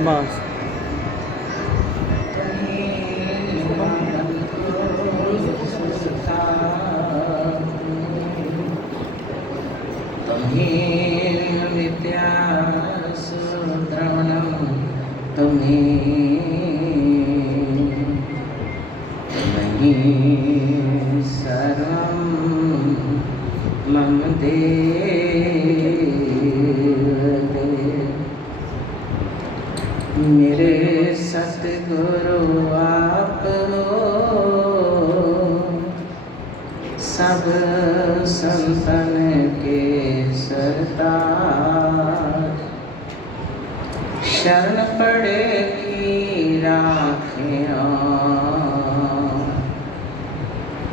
बस विद्या द्रवणम तुम्हें सर्वं मम देव मेरे सतगुरु आप हो सब संतन के सरताज शरण पड़ेगी राखिया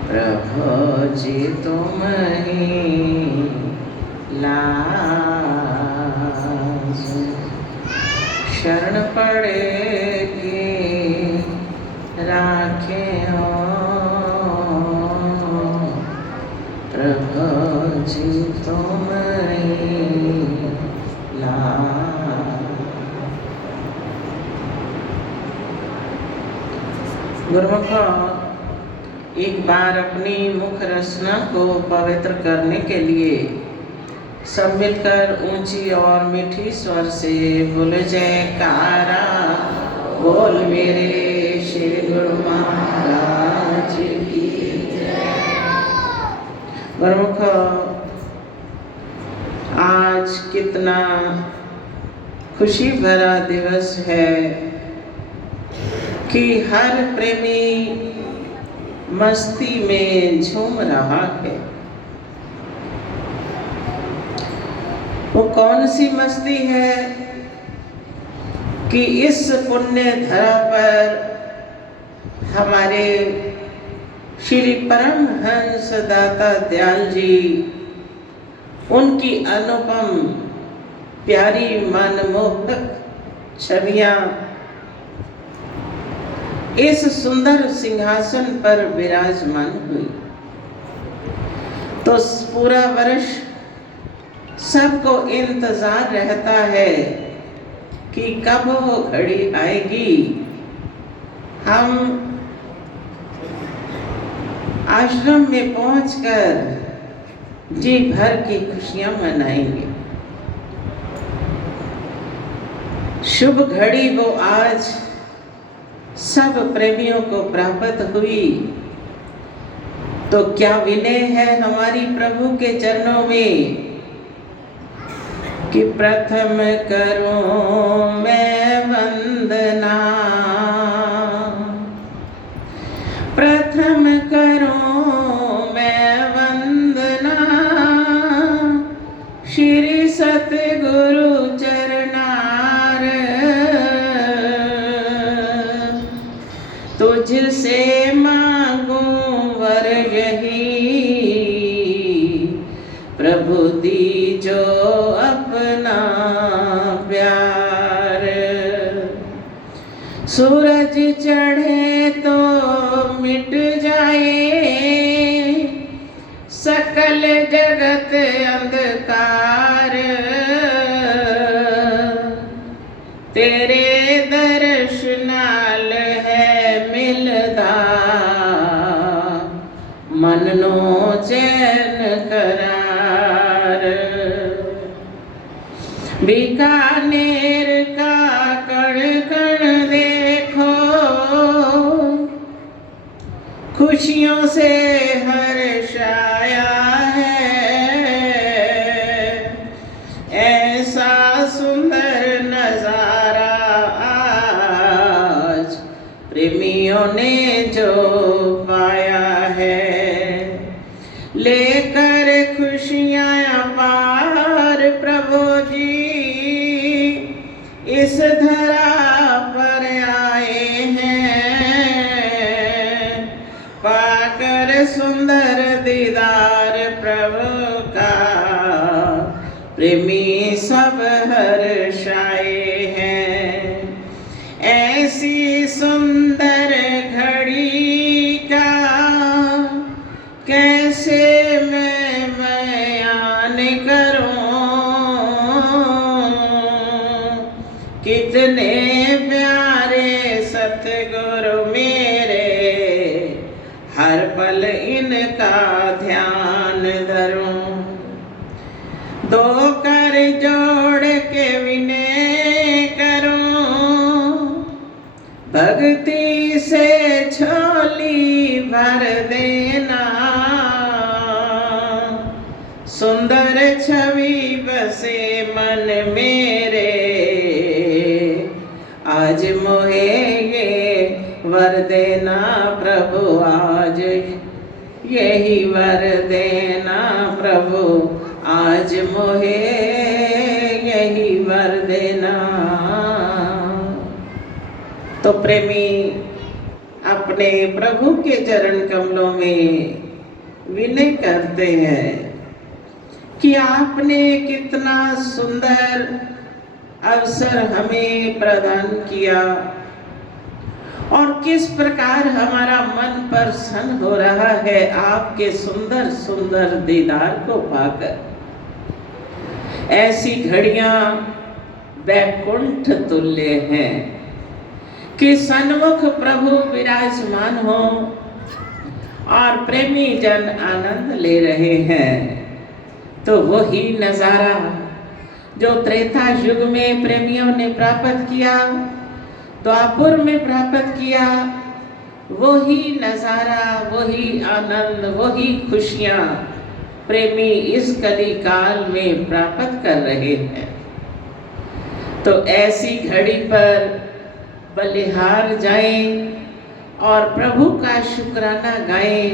प्रभु जी तुम ही लाज शरण पड़ेगी राखिया प्रभु जी तुम ही लाज। गुरुमुखों, एक बार अपनी मुख रचना को पवित्र करने के लिए सब मिलकर ऊंची और मीठी स्वर से बोले जयकारा बोल मेरे श्री गुरु महाराज की जय। गुरुमुख, आज कितना खुशी भरा दिवस है कि हर प्रेमी मस्ती में झूम रहा है। वो कौन सी मस्ती है कि इस पुण्य धरा पर हमारे श्री परमहंस दाता दयाल जी उनकी अनुपम प्यारी मनमोहक छवियां इस सुंदर सिंहासन पर विराजमान हुई। तो पूरा वर्ष सबको इंतजार रहता है कि कब वो घड़ी आएगी, हम आश्रम में पहुंचकर जी भर की खुशियां मनाएंगे। शुभ घड़ी वो आज सब प्रेमियों को प्राप्त हुई। तो क्या विनय है हमारी प्रभु के चरणों में कि प्रथम करूं मैं वंदना, प्रथम करूं मैं वंदना श्री सतगुरु चरणार, तुझसे मांगूं वर यही प्रभु दीजो अपना प्यार। सूरज चढ़े तो मिट जाए सकल जगत अंधकार, तेरे दर्शनाल है मिलदा मन नो चैन करार। बीकानेर का कण कण देखो खुशियों से हर्षाया है, ऐसा सुंदर नजारा आज प्रेमियों ने जो पाया है। लेकर खुशियां अपार प्रभु जी इस धरा पर आए हैं, पाकर सुंदर दीदार प्रभु का प्रेमी सब हर्षाए हैं। ऐसी सुंदर घड़ी का कैसे मैं बयान करूं, कितने प्यारे सतगुरु मेरे, हर पल इनका ध्यान धरूं। दो कर जोड़ के विनय करूं, भक्ति से झोली भर देना। सुंदर छवि बसे मन मेरे, आज मोहे ये वर देना प्रभु, आज यही वर देना प्रभु, आज मोहे यही वर देना। तो प्रेमी अपने प्रभु के चरण कमलों में विनय करते हैं कि आपने कितना सुंदर अवसर हमें प्रदान किया और किस प्रकार हमारा मन प्रसन्न हो रहा है आपके सुंदर सुंदर दीदार को पाकर। ऐसी घड़ियां वैकुंठ तुल्य हैं कि सन्मुख प्रभु विराजमान हो और प्रेमी जन आनंद ले रहे हैं। तो वही नजारा जो त्रेता युग में प्रेमियों ने प्राप्त किया, द्वापर में प्राप्त किया, वही नजारा, वही आनंद, वही खुशियां प्रेमी इस कली काल में प्राप्त कर रहे हैं। तो ऐसी घड़ी पर बलिहार जाएं और प्रभु का शुक्राना गाएं,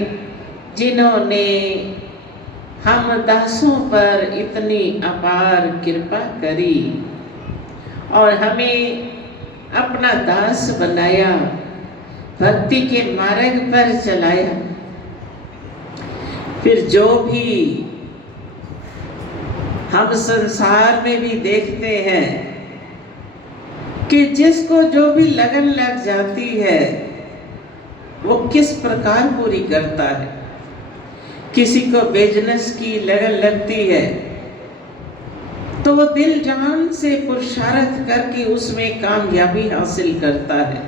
जिन्होंने हम दासों पर इतनी अपार कृपा करी और हमें अपना दास बनाया, भक्ति के मार्ग पर चलाया। फिर जो भी हम संसार में भी देखते हैं कि जिसको जो भी लगन लग जाती है वो किस प्रकार पूरी करता है। किसी को बिजनेस की लगन लगती है तो वो दिल जान से पुरुषार्थ करके उसमें कामयाबी हासिल करता है।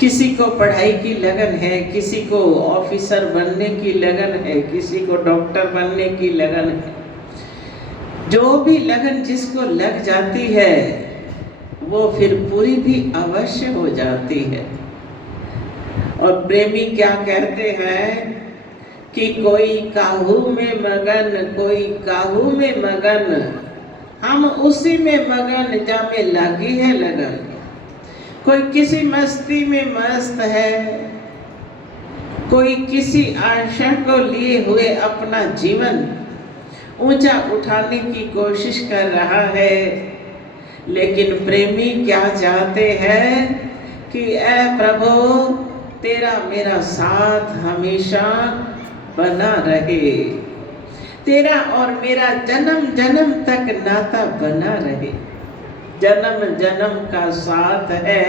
किसी को पढ़ाई की लगन है, किसी को ऑफिसर बनने की लगन है, किसी को डॉक्टर बनने की लगन है। जो भी लगन जिसको लग जाती है वो फिर पूरी भी अवश्य हो जाती है। और प्रेमी क्या कहते हैं कि कोई काहू में मगन, कोई काहू में मगन, हम उसी में मगन जामे लगी है लगन। कोई किसी मस्ती में मस्त है, कोई किसी आशा को लिए हुए अपना जीवन ऊंचा उठाने की कोशिश कर रहा है। लेकिन प्रेमी क्या चाहते हैं कि ऐ प्रभु तेरा मेरा साथ हमेशा बना रहे, तेरा और मेरा जन्म जन्म तक नाता बना रहे। जन्म जन्म का साथ है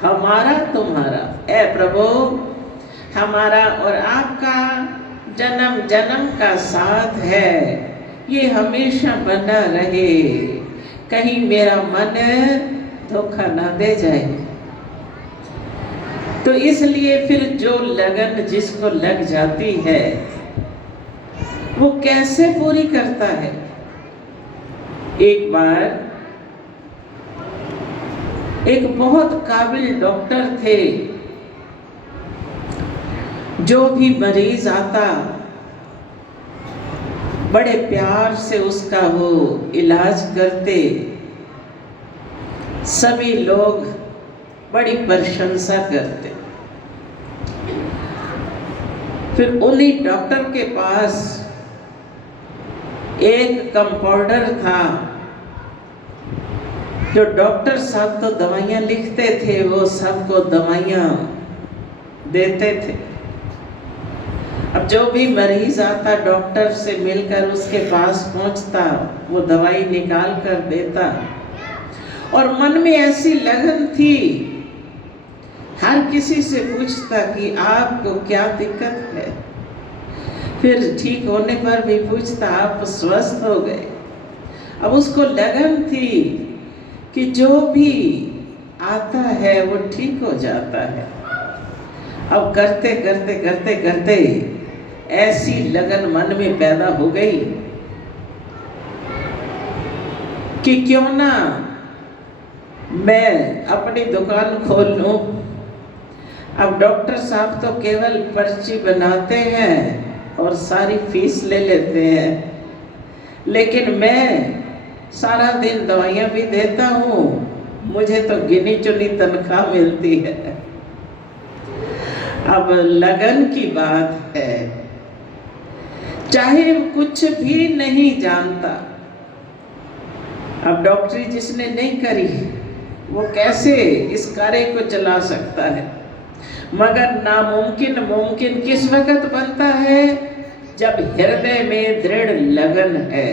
हमारा तुम्हारा, ऐ प्रभु हमारा और आपका जन्म जन्म का साथ है, ये हमेशा बना रहे, कहीं मेरा मन धोखा ना दे जाए। तो इसलिए फिर जो लगन जिसको लग जाती है वो कैसे पूरी करता है। एक बार एक बहुत काबिल डॉक्टर थे, जो भी मरीज आता बड़े प्यार से उसका वो इलाज करते, सभी लोग बड़ी प्रशंसा करते। फिर उन्हीं डॉक्टर के पास एक कंपाउंडर था, जो डॉक्टर साहब तो दवाइयाँ लिखते थे, वो सबको दवाइयाँ देते थे। अब जो भी मरीज आता डॉक्टर से मिलकर उसके पास पहुंचता, वो दवाई निकाल कर देता और मन में ऐसी लगन थी, हर किसी से पूछता कि आपको क्या दिक्कत है। फिर ठीक होने पर भी पूछता आप स्वस्थ हो गए। अब उसको लगन थी कि जो भी आता है वो ठीक हो जाता है। अब करते करते करते करते ऐसी लगन मन में पैदा हो गई कि क्यों ना मैं अपनी दुकान खोल लूं। अब डॉक्टर साहब तो केवल पर्ची बनाते हैं और सारी फीस ले लेते हैं, लेकिन मैं सारा दिन दवाइयाँ भी देता हूँ, मुझे तो गिनी चुनी तनख्वाह मिलती है। अब लगन की बात है, चाहे कुछ भी नहीं जानता। अब डॉक्टरी जिसने नहीं करी वो कैसे इस कार्य को चला सकता है। मगर नामुमकिन मुमकिन किस वक्त बनता है, जब हृदय में दृढ़ लगन है।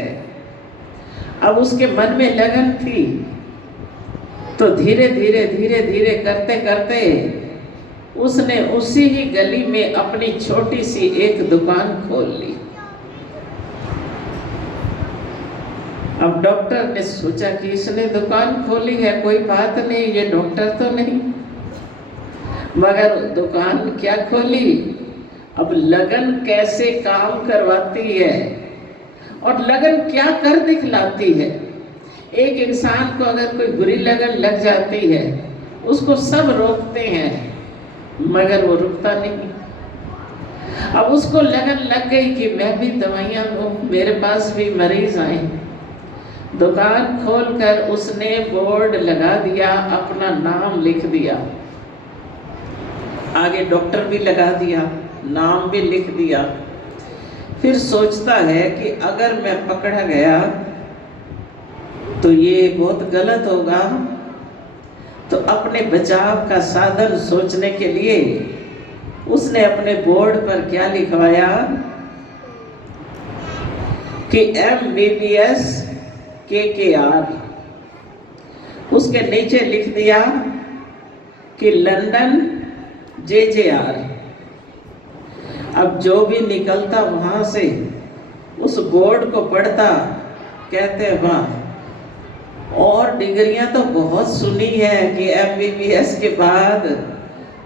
अब उसके मन में लगन थी तो धीरे धीरे धीरे धीरे करते करते उसने उसी ही गली में अपनी छोटी सी एक दुकान खोल ली। अब डॉक्टर ने सोचा कि इसने दुकान खोली है, कोई बात नहीं, ये डॉक्टर तो नहीं। मगर दुकान क्या खोली, अब लगन कैसे काम करवाती है और लगन क्या कर दिखलाती है। एक इंसान को अगर कोई बुरी लगन लग जाती है, उसको सब रोकते हैं मगर वो रुकता नहीं। अब उसको लगन लग गई कि मैं भी दवाइयाँ दूँ, मेरे पास भी मरीज आए। दुकान खोलकर उसने बोर्ड लगा दिया, अपना नाम लिख दिया, आगे डॉक्टर भी लगा दिया, नाम भी लिख दिया। फिर सोचता है कि अगर मैं पकड़ा गया तो ये बहुत गलत होगा, तो अपने बचाव का साधन सोचने के लिए उसने अपने बोर्ड पर क्या लिखवाया कि MBBS KKR। उसके नीचे लिख दिया कि लंदन JJR। अब जो भी निकलता वहां से उस बोर्ड को पढ़ता, कहते वाह, और डिग्रियां तो बहुत सुनी है कि MBBS के बाद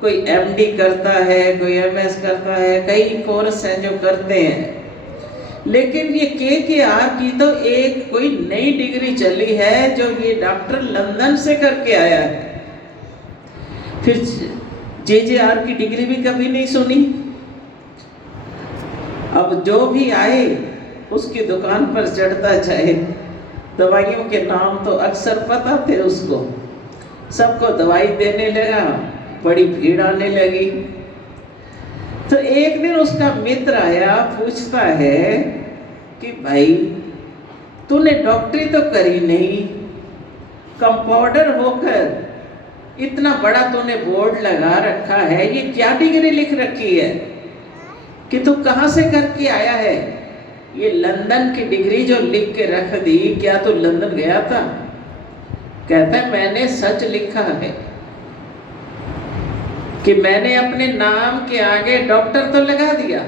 कोई MD करता है, कोई MS करता है, कई कोर्स हैं जो करते हैं, लेकिन ये KKR की तो एक कोई नई डिग्री चली है जो ये डॉक्टर लंदन से करके आया है। फिर JJR की डिग्री भी कभी नहीं सुनी। अब जो भी आए उसकी दुकान पर चढ़ता जाए, दवाइयों के नाम तो अक्सर पता थे उसको, सबको दवाई देने लगा, बड़ी भीड़ आने लगी। तो एक दिन उसका मित्र आया, पूछता है कि भाई तूने डॉक्टरी तो करी नहीं, कंपाउंडर होकर इतना बड़ा तूने बोर्ड लगा रखा है, ये क्या डिग्री लिख रखी है कि तू कहाँ से करके आया है? ये लंदन की डिग्री जो लिख के रख दी, क्या तू लंदन गया था? कहता है मैंने सच लिखा है कि मैंने अपने नाम के आगे डॉक्टर तो लगा दिया,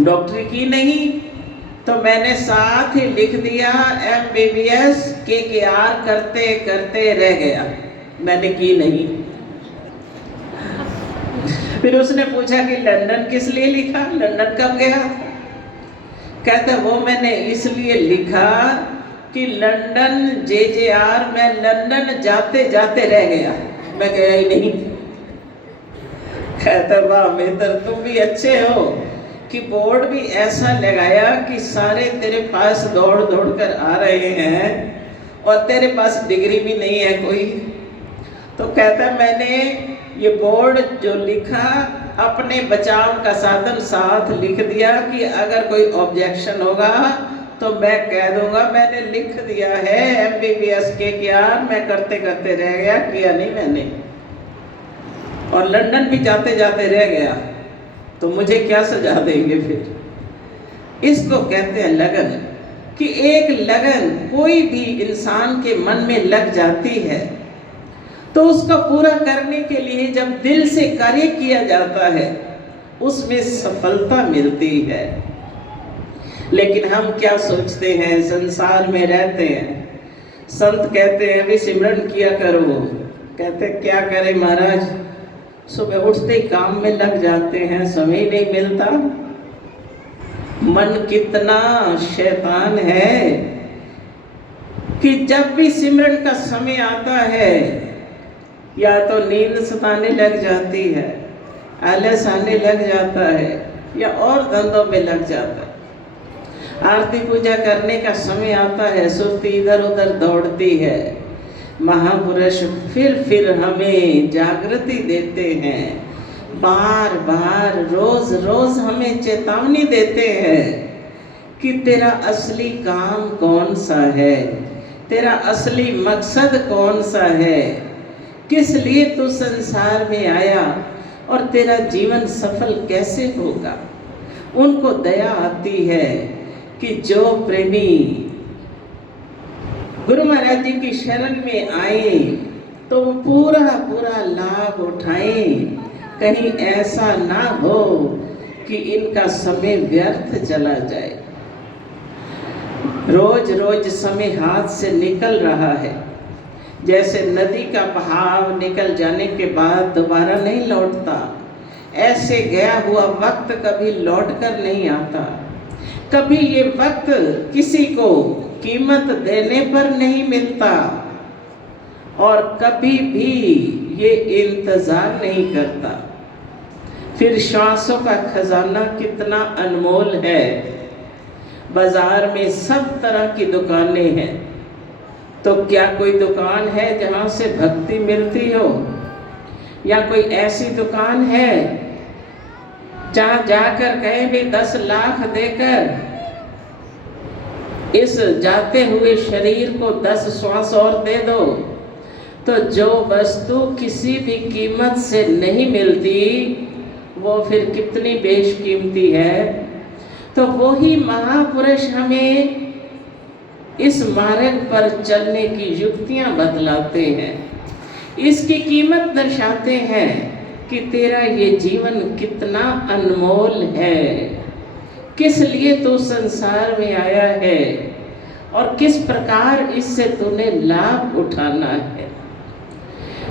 डॉक्टरी की नहीं, तो मैंने साथ ही लिख दिया MBBS KKR करते करते रह गया, मैंने की नहीं। फिर उसने पूछा कि लंदन किस लिए लिखा, लंदन कब गया? कहता वो मैंने इसलिए लिखा कि लंदन JJR, मैं लंदन जाते जाते रह गया, मैं गया ही नहीं। कहता वाह मित्र, तुम भी अच्छे हो कि बोर्ड भी ऐसा लगाया कि सारे तेरे पास दौड़ दौड़ कर आ रहे हैं और तेरे पास डिग्री भी नहीं है कोई। तो कहता मैंने ये बोर्ड जो लिखा, अपने बचाव का साधन साथ लिख दिया कि अगर कोई ऑब्जेक्शन होगा तो मैं कह दूंगा मैंने लिख दिया है MBBS KKR, मैं करते करते रह गया, किया नहीं मैंने, और लंदन भी जाते जाते रह गया, तो मुझे क्या सजा देंगे फिर? इसको कहते हैं लगन। कि एक लगन कोई भी इंसान के मन में लग जाती है तो उसका पूरा करने के लिए जब दिल से कार्य किया जाता है उसमें सफलता मिलती है। लेकिन हम क्या सोचते हैं, संसार में रहते हैं संत कहते हैं अभी सिमरन किया करो। कहते क्या करें महाराज, सुबह उठते ही काम में लग जाते हैं, समय नहीं मिलता। मन कितना शैतान है कि जब भी सिमरन का समय आता है या तो नींद सताने लग जाती है, आलस आने लग जाता है या और धंधों में लग जाता है। आरती पूजा करने का समय आता है, सुरती इधर उधर दौड़ती है। महापुरुष फिर हमें जागृति देते हैं, बार बार रोज रोज हमें चेतावनी देते हैं कि तेरा असली काम कौन सा है, तेरा असली मकसद कौन सा है, किस लिए तू संसार में आया और तेरा जीवन सफल कैसे होगा। उनको दया आती है कि जो प्रेमी गुरु महाराज जी की शरण में आए तो वो पूरा पूरा लाभ उठाएं। कहीं ऐसा ना हो कि इनका समय व्यर्थ चला जाए। रोज रोज समय हाथ से निकल रहा है, जैसे नदी का बहाव निकल जाने के बाद दोबारा नहीं लौटता, ऐसे गया हुआ वक्त कभी लौट कर नहीं आता। कभी ये वक्त किसी को कीमत देने पर नहीं मिलता और कभी भी ये इंतजार नहीं करता। फिर श्वासों का खजाना कितना अनमोल है। बाजार में सब तरह की दुकानें हैं, तो क्या कोई दुकान है जहाँ से भक्ति मिलती हो, या कोई ऐसी दुकान है जहाँ जाकर कहें भी 10 लाख देकर इस जाते हुए शरीर को 10 श्वास और दे दो। तो जो वस्तु किसी भी कीमत से नहीं मिलती वो फिर कितनी बेशकीमती है। तो वो ही महापुरुष हमें इस मार्ग पर चलने की युक्तियां बतलाते हैं, इसकी कीमत दर्शाते हैं कि तेरा ये जीवन कितना अनमोल है, किस लिए तू संसार में आया है और किस प्रकार इससे तूने लाभ उठाना है।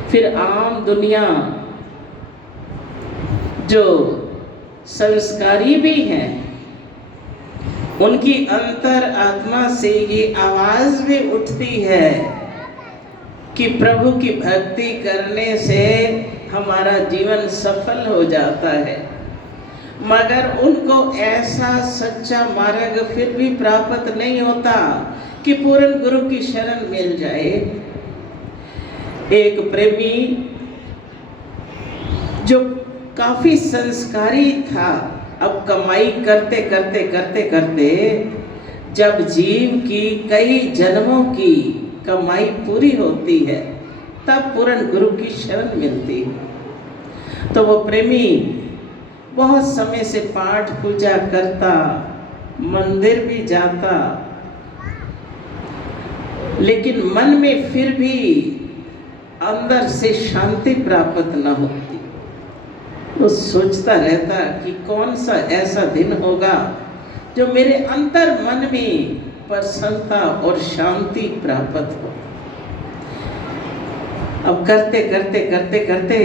फिर आम दुनिया जो संस्कारी भी हैं, उनकी अंतर आत्मा से ये आवाज भी उठती है कि प्रभु की भक्ति करने से हमारा जीवन सफल हो जाता है, मगर उनको ऐसा सच्चा मार्ग फिर भी प्राप्त नहीं होता कि पूर्ण गुरु की शरण मिल जाए। एक प्रेमी जो काफी संस्कारी था, अब कमाई करते करते करते करते जब जीव की कई जन्मों की कमाई पूरी होती है तब पूर्ण गुरु की शरण मिलती है। तो वो प्रेमी बहुत समय से पाठ पूजा करता, मंदिर भी जाता, लेकिन मन में फिर भी अंदर से शांति प्राप्त न होती। वो सोचता रहता कि कौन सा ऐसा दिन होगा जो मेरे अंतर मन में प्रसन्नता और शांति प्राप्त हो। अब करते करते करते करते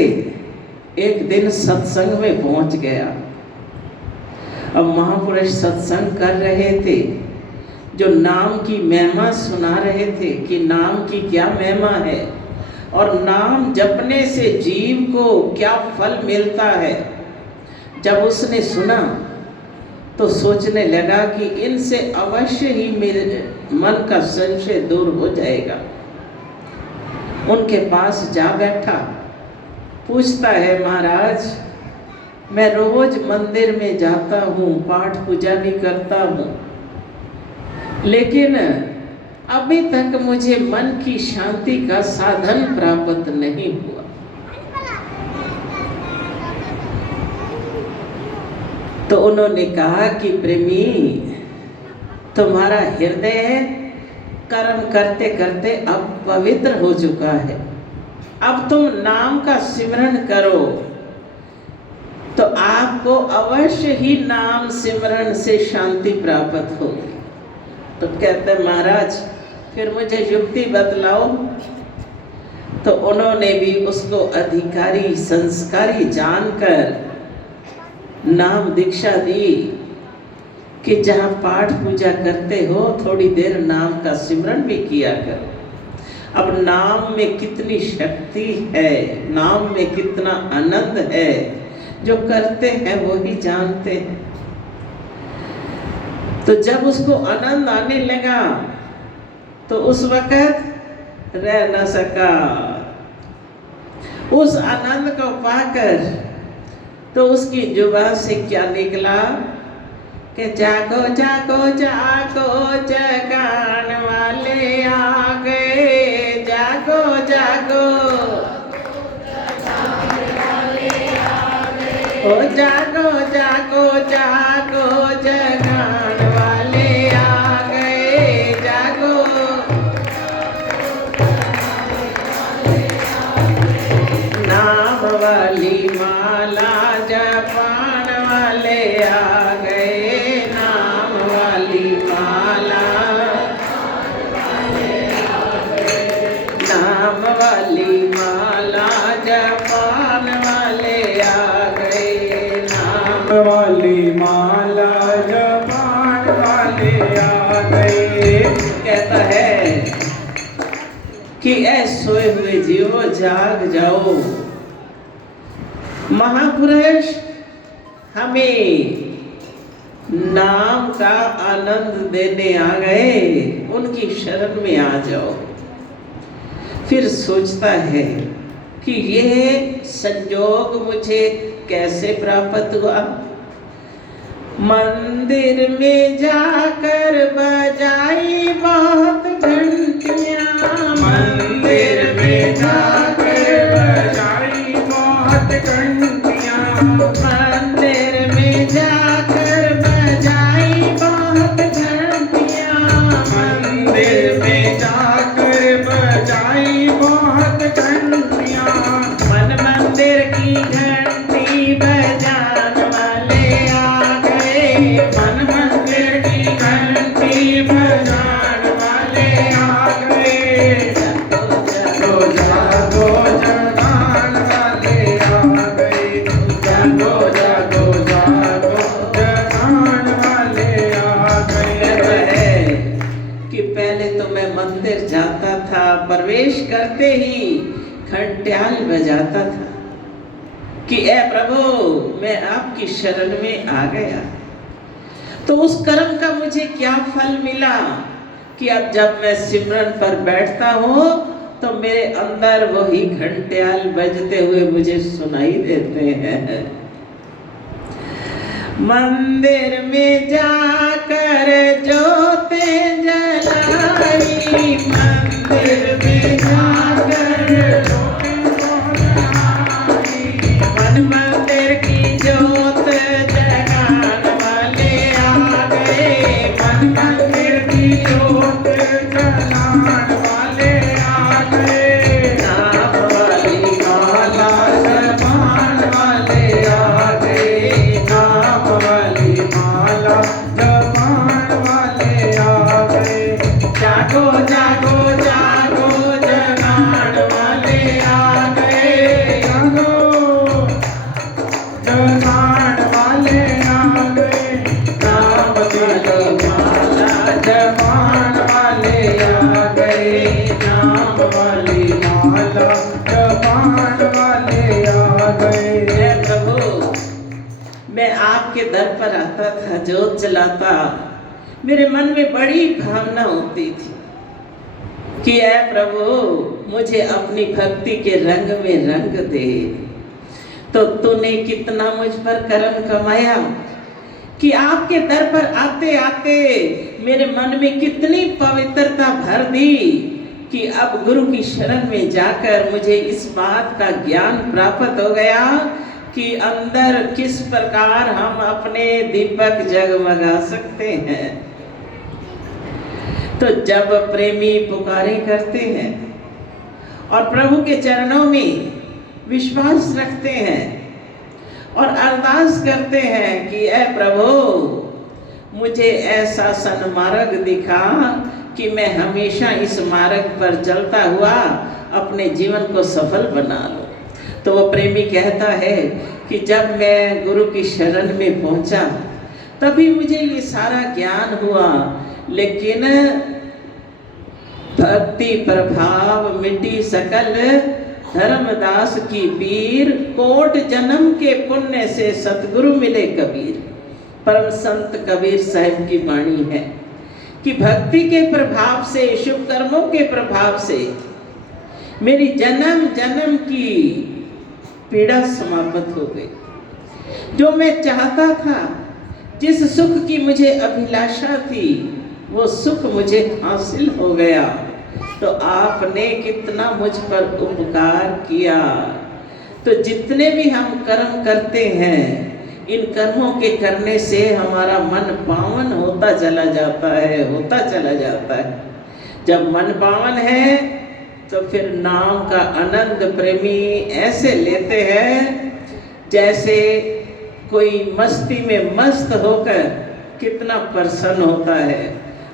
एक दिन सत्संग में पहुंच गया। अब महापुरुष सत्संग कर रहे थे, जो नाम की महिमा सुना रहे थे कि नाम की क्या महिमा है और नाम जपने से जीव को क्या फल मिलता है। जब उसने सुना तो सोचने लगा कि इनसे अवश्य ही मेरे मन का संशय दूर हो जाएगा। उनके पास जा बैठा, पूछता है, महाराज मैं रोज मंदिर में जाता हूँ, पाठ पूजा भी करता हूँ, लेकिन अभी तक मुझे मन की शांति का साधन प्राप्त नहीं हुआ। तो उन्होंने कहा कि प्रेमी, तुम्हारा हृदय कर्म करते करते अब पवित्र हो चुका है, अब तुम नाम का सिमरन करो तो आपको अवश्य ही नाम सिमरन से शांति प्राप्त होगी। तो कहते महाराज फिर मुझे युक्ति बतलाओ। तो उन्होंने भी उसको अधिकारी संस्कारी जानकर नाम दीक्षा दी कि जहाँ पाठ पूजा करते हो थोड़ी देर नाम का सिमरन भी किया करो। अब नाम में कितनी शक्ति है, नाम में कितना आनंद है, जो करते हैं वो ही जानते हैं। तो जब उसको आनंद आने लगा तो उस वक्त रह न सका। उस आनंद को पाकर तो उसकी जुबान से क्या निकला कि जागो जागो जागो जगान वाले आ गए, जागो जागो ओ जागो जागो जागो जगान वाले आ गए, जागो। नाम वाली माला जपान वाले आ गए, नाम वाली माला, नाम वाली माला जपान वाले आ गए, नाम वाली माला जपान वाले आ गए। कहता है कि ऐ सोए हुए जीवो जाग जाओ। महापुरुष हमें नाम का आनंद देने आ गए, उनकी शरण में आ जाओ। फिर सोचता है कि ये संजोग मुझे कैसे प्राप्त हुआ। मंदिर में जाकर बजाई बहुत घंटियां, मंदिर में जाकर बजाई बहुत घंटियां, मंदिर में जाकर बजाई बहुत घंटियां, मंदिर में जाकर बजाई बहुत घंटियां। मन मंदिर की घंटी बजान वाले आ गए, मन मंदिर की घंटी बजान वाले आ गए। जागो जागो जगान वाले आ गए, जागो जागो जागो जगान वाले आ कहता गए। है कि पहले तो मैं मंदिर जाता था, प्रवेश करते ही घंटियाल बजाता था कि ऐ प्रभु मैं आपकी शरण में आ गया। तो उस कर्म का मुझे क्या फल मिला कि अब जब मैं सिमरन पर बैठता हूँ तो मेरे अंदर वही घंटियाल बजते हुए मुझे सुनाई देते हैं। मंदिर में जाकर जोतें जलाई, मंदिर में जाकर मन मंदिर की जोत जगान वाले आ गए, मन मंदिर की जोत जगान वाले आ गए। नाम वाली माला जपान वाले आ गए, नाम वाली माला जपान वाले आ गए। जागो जागो जागो जगान वाले आ गए, जागो जगान वाले आ गए। नाम वाली माला जपान वाले आ गए, नाम वाली माला जपान वाले आ गए। हे प्रभु मैं आपके दर पर आता था, जोत जलाता, मेरे मन में बड़ी भावना होती थी कि ऐ प्रभु मुझे अपनी भक्ति के रंग में रंग दे। तो तूने कितना मुझ पर कर्म कमाया कि आपके दर पर आते आते मेरे मन में कितनी पवित्रता भर दी कि अब गुरु की शरण में जाकर मुझे इस बात का ज्ञान प्राप्त हो गया कि अंदर किस प्रकार हम अपने दीपक जगमगा सकते हैं। तो जब प्रेमी पुकारे करते हैं और प्रभु के चरणों में विश्वास रखते हैं और अरदास करते हैं कि ऐ प्रभु मुझे ऐसा सन्मार्ग दिखा कि मैं हमेशा इस मार्ग पर चलता हुआ अपने जीवन को सफल बना लूं। तो वो प्रेमी कहता है कि जब मैं गुरु की शरण में पहुंचा तभी मुझे ये सारा ज्ञान हुआ, लेकिन भक्ति प्रभाव मिटी सकल धर्मदास की पीर, कोट जन्म के पुण्य से सतगुरु मिले कबीर। परम संत कबीर साहिब की वाणी है कि भक्ति के प्रभाव से, शुभ कर्मों के प्रभाव से मेरी जन्म जन्म की पीड़ा समाप्त हो गई। जो मैं चाहता था, जिस सुख की मुझे अभिलाषा थी, वो सुख मुझे हासिल हो गया। तो आपने कितना मुझ पर उपकार किया। तो जितने भी हम कर्म करते हैं, इन कर्मों के करने से हमारा मन पावन होता चला जाता है, होता चला जाता है। जब मन पावन है तो फिर नाम का आनंद प्रेमी ऐसे लेते हैं जैसे कोई मस्ती में मस्त होकर कितना प्रसन्न होता है।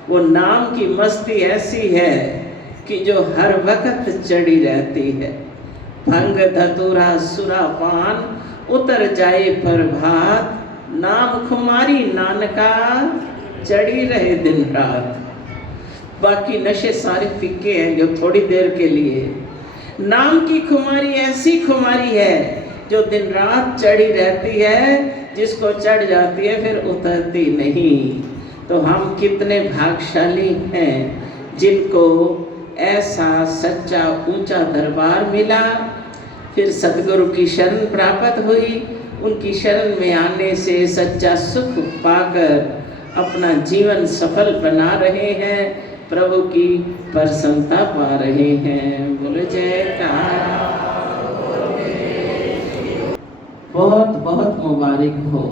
वो नाम की मस्ती ऐसी है कि जो हर वक्त चढ़ी रहती है। भंग धतूरा सुरा पान उतर जाए प्रभात, नाम खुमारी नानका चढ़ी रहे दिन रात। बाकी नशे सारे फीके हैं जो थोड़ी देर के लिए। नाम की खुमारी ऐसी खुमारी है जो दिन रात चढ़ी रहती है, जिसको चढ़ जाती है फिर उतरती नहीं। तो हम कितने भाग्यशाली हैं जिनको ऐसा सच्चा ऊंचा दरबार मिला, फिर सतगुरु की शरण प्राप्त हुई। उनकी शरण में आने से सच्चा सुख पाकर अपना जीवन सफल बना रहे हैं, प्रभु की प्रसन्नता पा रहे हैं। बोले जयकार। बहुत बहुत मुबारक हो।